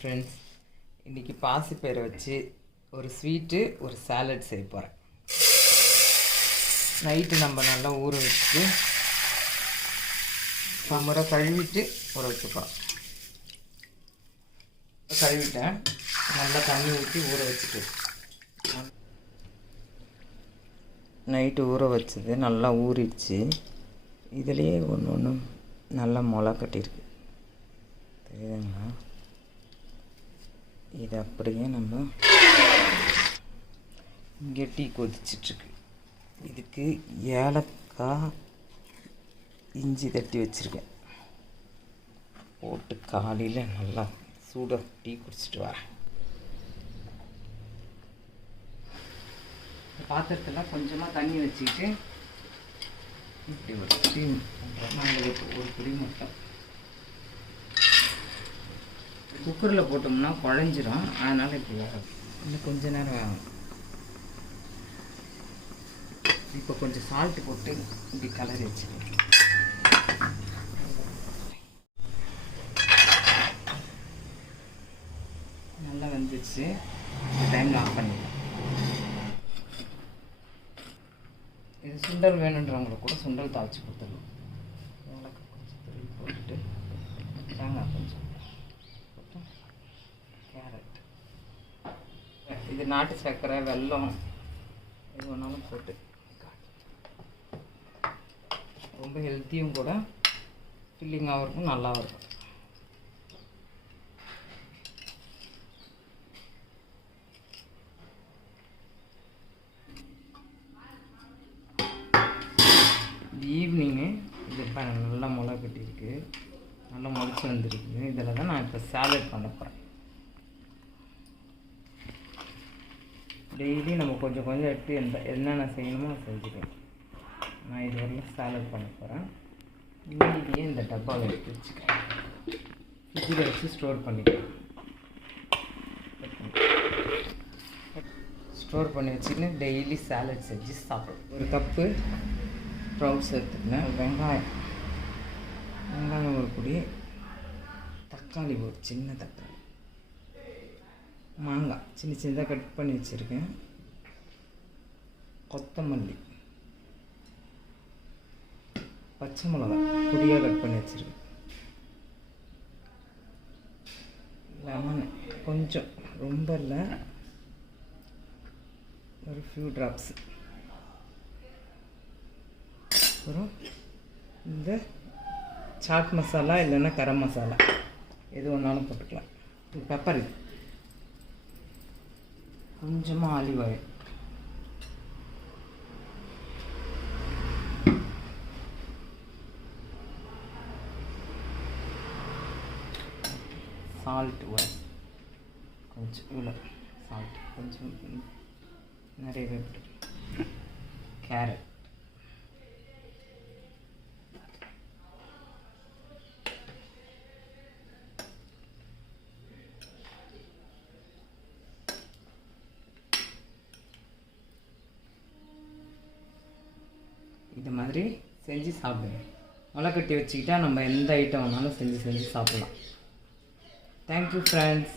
Friends, இன்றைக்கி பாசிப்பயிரை வச்சு ஒரு ஸ்வீட்டு ஒரு சாலட் செய்ய போகிறேன். நைட்டு நம்ம நல்லா ஊற வச்சுட்டு முறை கழுவிட்டு ஊற வச்சுப்போம். கழுவிட்டேன், நல்லா தண்ணி ஊற்றி ஊற வச்சுட்டு நைட்டு ஊற வச்சது நல்லா ஊறிடுச்சு. இதுலேயே ஒன்று ஒன்று நல்லா முளை கட்டியிருக்கு, தெரியுதுங்களா? இது அப்படியே நம்ம இங்கே டீ கொதிச்சிட்ருக்கு. இதுக்கு ஏலக்காய் இஞ்சி தட்டி வச்சுருக்கேன், போட்டு காலையில் நல்லா சூடாக டீ குடிச்சிட்டு வரேன். பாத்திரத்தில் கொஞ்சமாக தண்ணி வச்சுக்கிட்டு இப்படி ஒரு டீ ஒரு பிடி மட்டும் குக்கரில் போட்டோம்னா குழஞ்சிரும், அதனால் இப்படி வரும். இன்னும் கொஞ்ச நேரம் வேகும். இப்போ கொஞ்சம் சால்ட்டு போட்டு இப்படி கலரி வச்சுருக்கேன். நல்லா வந்துடுச்சு. இந்த டைமில் ஆஃப் பண்ணிடலாம். இது சுண்டல் வேணுன்றவங்களுக்கு கூட சுண்டல் தாளித்து கொடுத்துடலாம். ஏலக்காய் கொஞ்சம் துருவி போட்டுட்டு தேங்காய் கொஞ்சம் போட்டு கேரட், இது நாட்டு சர்க்கரை வெல்லம் எது வேணாலும் போட்டு ரொம்ப ஹெல்த்தியும் கூட, ஃபில்லிங்காகவும் இருக்கும், நல்லாவும் இருக்கும். ஈவினிங்கு இது நல்லா முளை கட்டியிருக்கு, நல்லா முளைச்சி வந்துருக்கு. இதில் தான் நான் இப்போ சாலட் பண்ண போகிறேன். டெய்லி நம்ம கொஞ்சம் கொஞ்சம் எடுத்து என்னென்ன செய்யணுமோ செஞ்சுக்கணும். நான் இது வரையும் சாலட் பண்ண போகிறேன். மீதியே இந்த டப்பாவில் எடுத்து வச்சுக்கிறேன், ஃப்ரிட்ஜில் வச்சு ஸ்டோர் பண்ணிக்கிறேன். ஸ்டோர் பண்ணி வச்சுக்கின்னு டெய்லி சாலட் செஞ்சு சாப்பிடும். ஒரு கப்பு ஸ்ப்ரவுட்ஸ் எடுத்துக்கேன், வெங்காயம் ஒரு பொடி, தக்காளி ஒரு சின்ன தக்காளி, மாங்காய் சின்ன சின்னதாக கட் பண்ணி வச்சுருக்கேன், கொத்தமல்லி, பச்சை மிளகாய் பொடியாக கட் பண்ணி வச்சுருக்கேன், லெமன் கொஞ்சம், ரொம்ப இல்லை, ஒரு ஃபியூ ட்ராப்ஸ், அப்புறம் இந்த சாட் மசாலா இல்லைன்னா கரம் மசாலா எது ஒன்றாலும் போட்டுக்கலாம். பெப்பர், இது கொஞ்சமாக ஆலிவ் ஆயில், சால்ட் கொஞ்சம், இவ்வளோ சால்ட் கொஞ்சம் நிறையவே போட்டு, கேரட், இது மாதிரி செஞ்சு சாப்பிடுங்க. முளை கட்டி வச்சுக்கிட்டா நம்ம எந்த ஐட்டம் வேணாலும் செஞ்சு சாப்பிட்லாம். Thank you friends.